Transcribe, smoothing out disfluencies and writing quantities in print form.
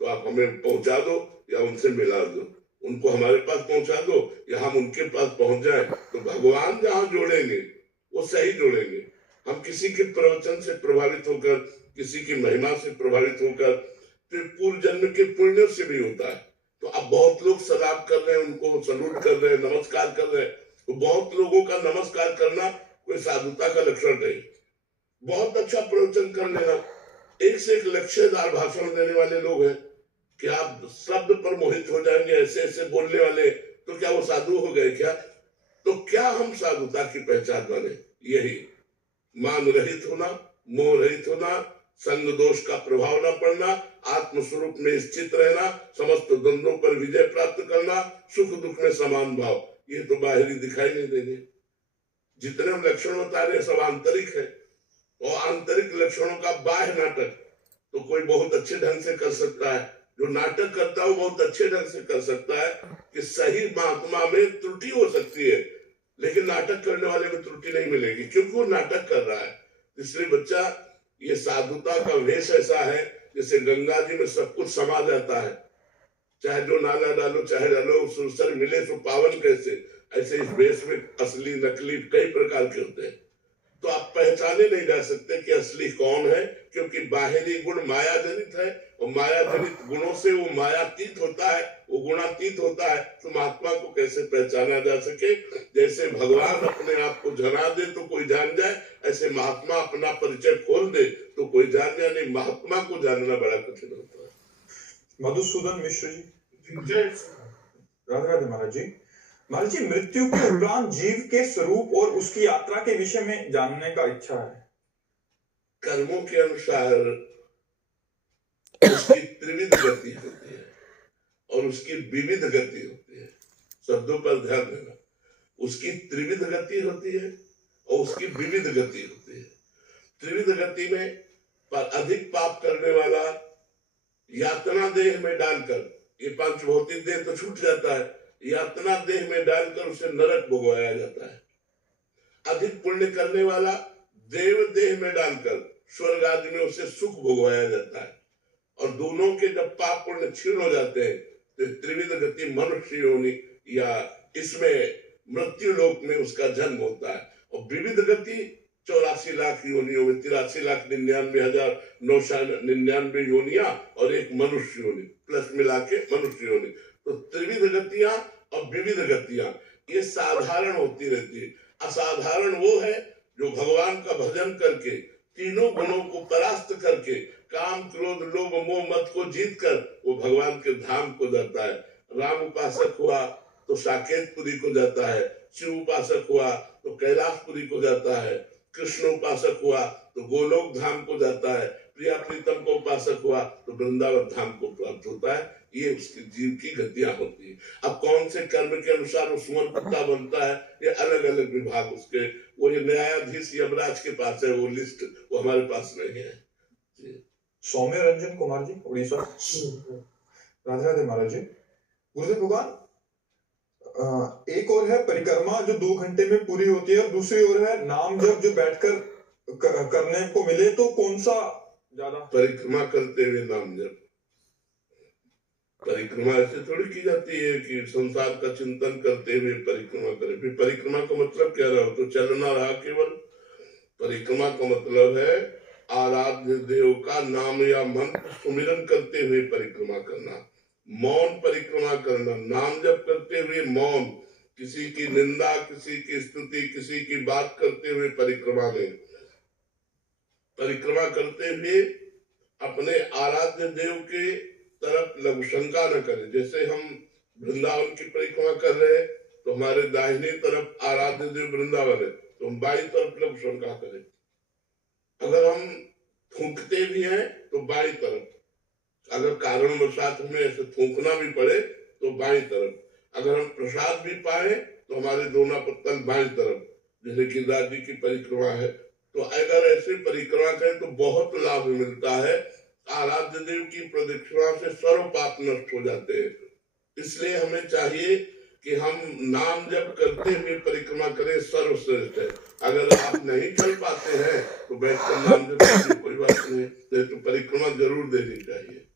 तो आप हमें पहुंचा दो या उनसे मिला दो, उनको हमारे पास पहुंचा दो या हम उनके पास पहुंच जाए। तो भगवान जहां जोड़ेंगे वो सही जोड़ेंगे। हम किसी के प्रवचन से प्रभावित होकर, किसी की महिमा से प्रभावित होकर, फिर पूर्व जन्म के पुण्य से भी होता है। तो अब बहुत लोग सलाम कर रहे हैं, उनको सलूट कर रहे हैं, नमस्कार कर रहे हैं। तो बहुत लोगों का नमस्कार करना कोई साधुता का लक्षण नहीं। बहुत अच्छा प्रवचन कर लेना, एक से एक लक्ष्यदार भाषण देने वाले लोग हैं कि आप शब्द पर मोहित हो जाएंगे, ऐसे ऐसे बोलने वाले, तो क्या वो साधु हो गए क्या? तो क्या हम साधुता की पहचान बने? यही मान रहित होना, मोह रहित होना, संग दोष का प्रभाव न पड़ना, आत्मस्वरूप में स्थित रहना, समस्त द्वंद्वों पर विजय प्राप्त करना, सुख दुख में समान भाव। ये तो बाहरी दिखाई नहीं देंगे। जितने हम लक्षण बता रहे सब आंतरिक है, और आंतरिक लक्षणों का बाह्य नाटक तो कोई बहुत अच्छे ढंग से कर सकता है। जो नाटक करता है वो बहुत अच्छे ढंग से कर सकता है कि सही महात्मा में त्रुटि हो सकती है, लेकिन नाटक करने वाले में त्रुटि नहीं मिलेगी, क्योंकि वो नाटक कर रहा है। इसलिए बच्चा, ये साधुता का वेश ऐसा है जैसे गंगा जी में सब कुछ समा जाता है, चाहे जो नाला डालो चाहे डालो, सुरसर मिले तो पावन कैसे, ऐसे इस वेश में असली नकली कई प्रकार के होते हैं। तो आप पहचाने नहीं जा सकते कि असली कौन है, क्योंकि बाहरी गुण माया जनित है, और माया जनित गुणों से वो मायातीत होता है, वो गुणातीत होता है। तो महात्मा को कैसे पहचाना जा सके? जैसे भगवान अपने आप को जना दे तो कोई जान जाए, ऐसे महात्मा अपना परिचय खोल दे तो कोई जान जाए नहीं। महात्मा को जानना बड़ा कठिन होता है। मधुसूदन मिश्र जी, राधे राधे महाराज जी। महाराज जी, मृत्यु के उपरांत जीव के स्वरूप और उसकी यात्रा के विषय में जानने का इच्छा है। कर्मों के अनुसार उसकी त्रिविध गति होती है और उसकी विविध गति होती है। शब्दों पर ध्यान देना, उसकी त्रिविध गति होती है और उसकी विविध गति होती है। त्रिविध गति में पर अधिक पाप करने वाला यातना देह में डालकर, ये पांच भौतिक देह तो छूट जाता है, यातना देह में डालकर उसे नरक भोगवाया जाता है। अधिक पुण्य करने वाला देव देह में डालकर स्वर्ग आदि में उसे सुख भोगवाया जाता है। और दोनों के जब पाप पुण्य क्षीण हो जाते हैं तो त्रिविध गति मनुष्य योनि या इसमें मृत्यु लोक में उसका जन्म होता है। और विविध गति 84 लाख योनियों में 83,99,999 योनिया और एक मनुष्य योनि प्लस मिला के मनुष्य योनि। तो त्रिविध गतियां और विविध गतियां ये साधारण होती रहती है। असाधारण वो है जो भगवान का भजन करके तीनों गुणों को परास्त करके काम क्रोध लोभ मोह मत को जीत कर वो भगवान के धाम को जाता है। राम उपासक हुआ तो साकेतपुरी को जाता है, शिव उपासक हुआ तो कैलाशपुरी को जाता है, कृष्ण उपासक हुआ तो गोलोक धाम को जाता है, प्रिया प्रीतम को उपासक हुआ तो वृंदावन धाम को प्राप्त होता है। ये उसकी जीव की गतियां होती है। अब कौन से कर्म के अनुसार वो सुमन कुत्ता बनता है, ये अलग अलग विभाग उसके, वो ये न्यायाधीश यमराज के पास है वो लिस्ट, वो हमारे पास नहीं है। सौम्य रंजन कुमार जी, उड़ीसा। राधे राधे महाराज जी। गुरुदेव भगवान, एक और है परिक्रमा जो 2 घंटे में पूरी होती है, और दूसरी ओर है नाम जप जो बैठकर करने को मिले, तो कौन सा ज्यादा? परिक्रमा करते हुए नाम जप। परिक्रमा ऐसे थोड़ी की जाती है कि संसार का चिंतन करते हुए परिक्रमा करें। फिर परिक्रमा का मतलब क्या रहा? तो चलना रहा केवल। परिक्रमा का मतलब है आराध्य देव का नाम या मंत्र सुमिरन करते हुए परिक्रमा करना, मौन परिक्रमा करना, नाम जप करते हुए मौन, किसी की निंदा, किसी की स्तुति, किसी की बात करते हुए परिक्रमा नहीं। परिक्रमा करते हुए अपने आराध्य देव के तरफ लघु शंका न करें। जैसे हम वृंदावन की परिक्रमा कर रहे हैं तो हमारे दाहिनी तरफ आराध्य देव वृंदावन है, तो हम बाई तरफ लघु शंका करें। अगर हम थूकते भी हैं तो बाई तरफ, अगर कारणवशात हमें ऐसे थूकना भी पड़े तो बाई तरफ, अगर हम प्रसाद भी पाए तो हमारे दोनों पत्तल बाई तरफ, जैसे गिरिराज जी की परिक्रमा है। तो अगर ऐसे परिक्रमा करें तो बहुत लाभ मिलता है। आराध्य देव की प्रदक्षिणा से सर्व पाप नष्ट हो जाते हैं। इसलिए हमें चाहिए कि हम नाम जप करते हुए परिक्रमा करें, सर्वश्रेष्ठ है। अगर आप नहीं चल पाते हैं तो बैठकर नाम जप कोई बात नहीं, तो परिक्रमा जरूर देनी चाहिए।